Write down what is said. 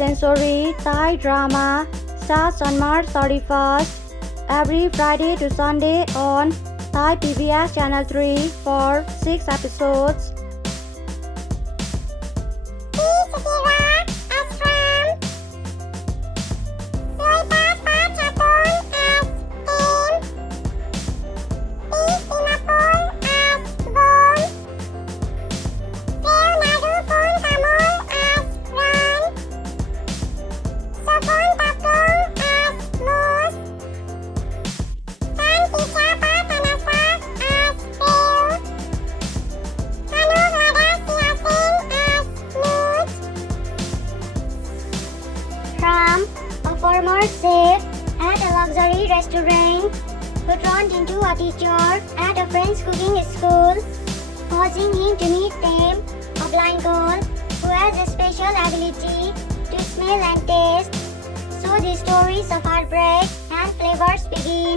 sensory Thai drama starts on March 31st, every Friday to Sunday on Thai PBS Channel 3 for 6 episodes. Khram, a former chef at a luxury restaurant who turned into a teacher at a French cooking school, causing him to meet Taem, a blind girl who has a special ability to smell and taste. So the stories of heartbreak and flavors begin.